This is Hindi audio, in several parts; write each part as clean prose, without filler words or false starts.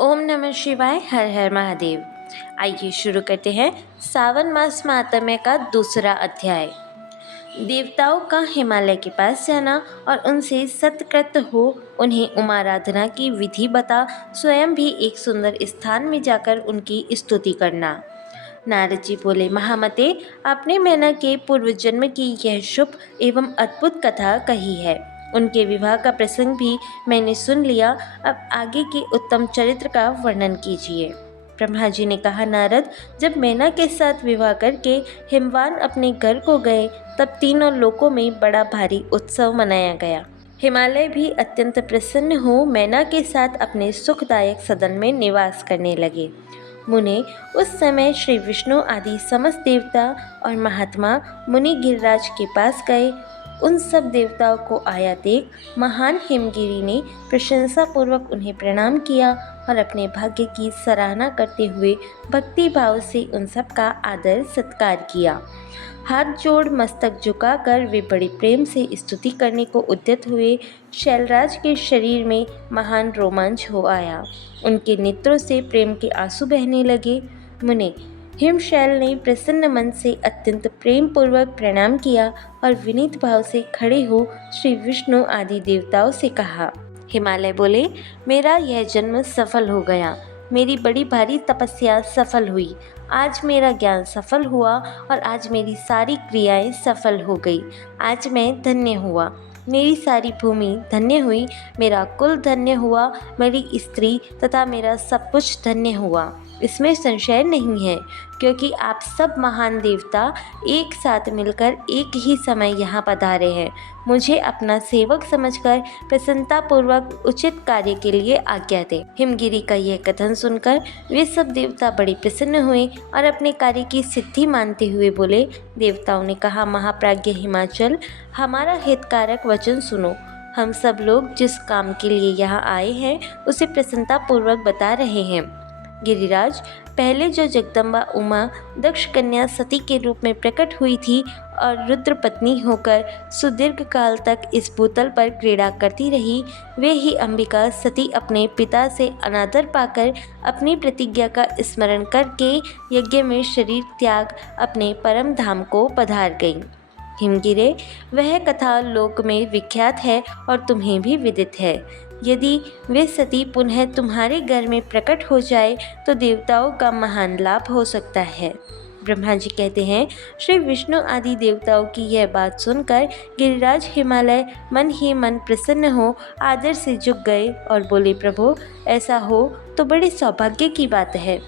ओम नमः शिवाय। हर हर महादेव। आइए शुरू करते हैं सावन मास महात्म्य का दूसरा अध्याय। देवताओं का हिमालय के पास जाना और उनसे सत्कृत हो उन्हें उमाराधना की विधि बता स्वयं भी एक सुंदर स्थान में जाकर उनकी स्तुति करना। नारद जी बोले, महामते, आपने मैना के पूर्व जन्म की यह शुभ एवं अद्भुत कथा कही है। उनके विवाह का प्रसंग भी मैंने सुन लिया। अब आगे के उत्तम चरित्र का वर्णन कीजिए। ब्रह्मा जी ने कहा, नारद, जब मैना के साथ विवाह करके हिमवान अपने घर को गए तब तीनों लोकों में बड़ा भारी उत्सव मनाया गया। हिमालय भी अत्यंत प्रसन्न हो मैना के साथ अपने सुखदायक सदन में निवास करने लगे। मुने उस समय श्री विष्णु आदि समस्त देवता और महात्मा मुनि गिरिराज के पास गए। उन सब देवताओं को आया देख महान हिमगिरी ने प्रशंसा पूर्वक उन्हें प्रणाम किया और अपने भाग्य की सराहना करते हुए भक्ति भाव से उन सब का आदर सत्कार किया। हाथ जोड़ मस्तक झुकाकर वे बड़े प्रेम से स्तुति करने को उद्यत हुए। शैलराज के शरीर में महान रोमांच हो आया। उनके नेत्रों से प्रेम के आंसू बहने लगे। मुने हिमशैल ने प्रसन्न मन से अत्यंत प्रेम पूर्वक प्रणाम किया और विनीत भाव से खड़े हो श्री विष्णु आदि देवताओं से कहा। हिमालय बोले, मेरा यह जन्म सफल हो गया। मेरी बड़ी भारी तपस्या सफल हुई। आज मेरा ज्ञान सफल हुआ और आज मेरी सारी क्रियाएं सफल हो गई। आज मैं धन्य हुआ। मेरी सारी भूमि धन्य हुई। मेरा कुल धन्य हुआ। मेरी स्त्री तथा मेरा सब कुछ धन्य हुआ। इसमें संशय नहीं है, क्योंकि आप सब महान देवता एक साथ मिलकर एक ही समय यहाँ पधारे हैं। मुझे अपना सेवक समझकर प्रसन्नतापूर्वक उचित कार्य के लिए आज्ञा दे। हिमगिरी का यह कथन सुनकर वे सब देवता बड़े प्रसन्न हुए और अपने कार्य की सिद्धि मानते हुए बोले। देवताओं ने कहा, महाप्राज्ञ हिमाचल, हमारा हितकारक वचन सुनो। हम सब लोग जिस काम के लिए यहाँ आए हैं उसे प्रसन्नतापूर्वक बता रहे हैं। गिरिराज, पहले जो जगदम्बा उमा दक्ष कन्या सती के रूप में प्रकट हुई थी और रुद्र पत्नी होकर सुदीर्घ काल तक इस भूतल पर क्रीड़ा करती रही, वे ही अंबिका सती अपने पिता से अनादर पाकर अपनी प्रतिज्ञा का स्मरण करके यज्ञ में शरीर त्याग अपने परम धाम को पधार गई। हिमगिरे, वह कथा लोक में विख्यात है और तुम्हें भी विदित है। यदि वे सती पुनः तुम्हारे घर में प्रकट हो जाए तो देवताओं का महान लाभ हो सकता है। ब्रह्मा जी कहते हैं, श्री विष्णु आदि देवताओं की यह बात सुनकर गिरिराज हिमालय मन ही मन प्रसन्न हो आदर से झुक गए और बोले, प्रभु, ऐसा हो तो बड़े सौभाग्य की बात है।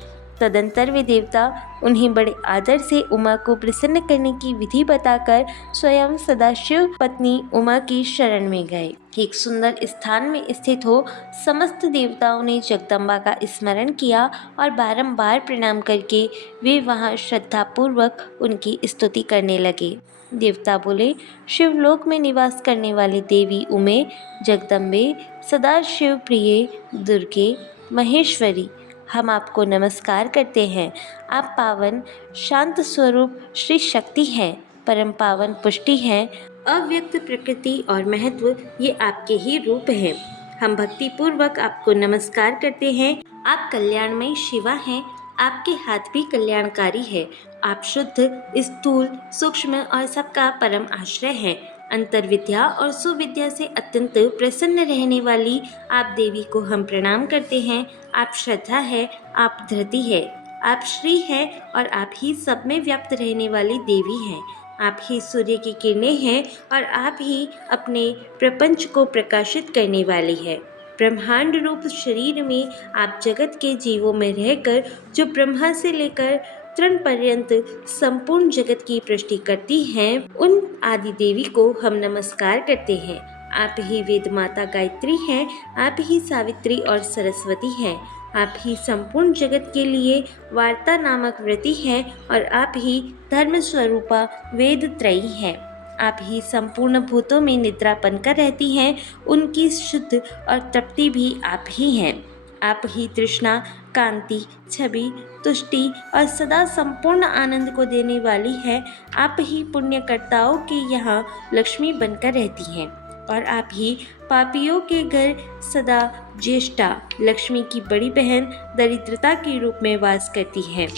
तदंतर वे देवता उन्हें बड़े आदर से उमा को प्रसन्न करने की विधि बताकर स्वयं सदाशिव पत्नी उमा की शरण में गए। एक सुंदर स्थान में स्थित हो समस्त देवताओं ने जगदम्बा का स्मरण किया और बारंबार प्रणाम करके वे वहां श्रद्धापूर्वक उनकी स्तुति करने लगे। देवता बोले, शिवलोक में निवास करने वाली देवी उमे, जगदम्बे, सदाशिव प्रिय, दुर्गे, महेश्वरी, हम आपको नमस्कार करते हैं। आप पावन शांत स्वरूप श्री शक्ति हैं, परम पावन पुष्टि हैं, अव्यक्त प्रकृति और महत्व ये आपके ही रूप हैं। हम भक्ति पूर्वक आपको नमस्कार करते हैं। आप कल्याणमय शिवा हैं। आपके हाथ भी कल्याणकारी है। आप शुद्ध, स्थूल, सूक्ष्म और सबका परम आश्रय हैं। अंतर्विद्या और सुविद्या से अत्यंत प्रसन्न रहने वाली आप देवी को हम प्रणाम करते हैं। आप श्रद्धा है, आप धृति है, आप श्री है और आप ही सब में व्याप्त रहने वाली देवी हैं। आप ही सूर्य की किरणें हैं और आप ही अपने प्रपंच को प्रकाशित करने वाली है। ब्रह्मांड रूप शरीर में आप जगत के जीवों में रहकर जो ब्रह्मा से लेकर तृण पर्यंत संपूर्ण जगत की सृष्टि करती हैं, उन आदि देवी को हम नमस्कार करते हैं। आप ही वेद माता गायत्री हैं। आप ही सावित्री और सरस्वती हैं। आप ही संपूर्ण जगत के लिए वार्ता नामक व्रति हैं और आप ही धर्म स्वरूपा वेद त्रयी हैं। आप ही संपूर्ण भूतों में निद्रा बनकर रहती हैं। उनकी शुद्ध और तृप्ति भी आप ही हैं। आप ही तृष्णा, कांति, छवि, तुष्टि और सदा संपूर्ण आनंद को देने वाली है। आप ही पुण्यकर्ताओं के यहाँ लक्ष्मी बनकर रहती हैं और आप ही पापियों के घर सदा ज्येष्ठा लक्ष्मी की बड़ी बहन दरिद्रता के रूप में वास करती है।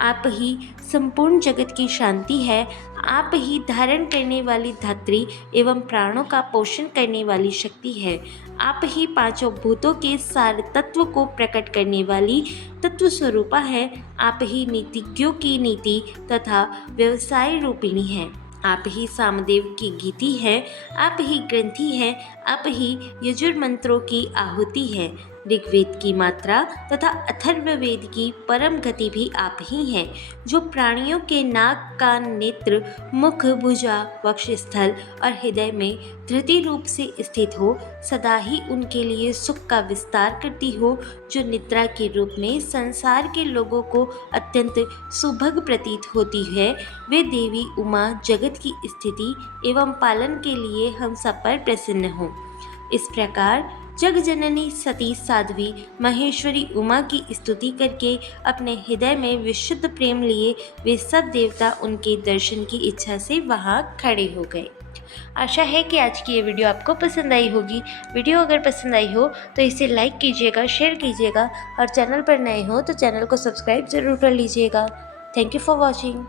आप ही संपूर्ण जगत की शांति है। आप ही धारण करने वाली धात्री एवं प्राणों का पोषण करने वाली शक्ति है। आप ही पांचों भूतों के सार तत्व को प्रकट करने वाली तत्व स्वरूपा है। आप ही नीतिज्ञों की नीति तथा व्यवसाय रूपिणी है। आप ही सामदेव की गीति है। आप ही ग्रंथि है। आप ही यजुर्मंत्रों की आहुति है। ऋग्वेद की मात्रा तथा अथर्ववेद की परम गति भी आप ही हैं, जो प्राणियों के नाक कान नेत्र मुख भुजा वक्षस्थल और हृदय में धृति रूप से स्थित हो, सदा ही उनके लिए सुख का विस्तार करती हो, जो निद्रा के रूप में संसार के लोगों को अत्यंत सुभग प्रतीत होती है। वे देवी उमा जगत की स्थिति एवं पालन के लिए हम सब पर प्रसन्न हो। इस प्रकार जग जननी सती साध्वी महेश्वरी उमा की स्तुति करके अपने हृदय में विशुद्ध प्रेम लिए वे सब देवता उनके दर्शन की इच्छा से वहां खड़े हो गए। आशा है कि आज की ये वीडियो आपको पसंद आई होगी। वीडियो अगर पसंद आई हो तो इसे लाइक कीजिएगा, शेयर कीजिएगा और चैनल पर नए हो तो चैनल को सब्सक्राइब ज़रूर कर लीजिएगा। Thank you for watching.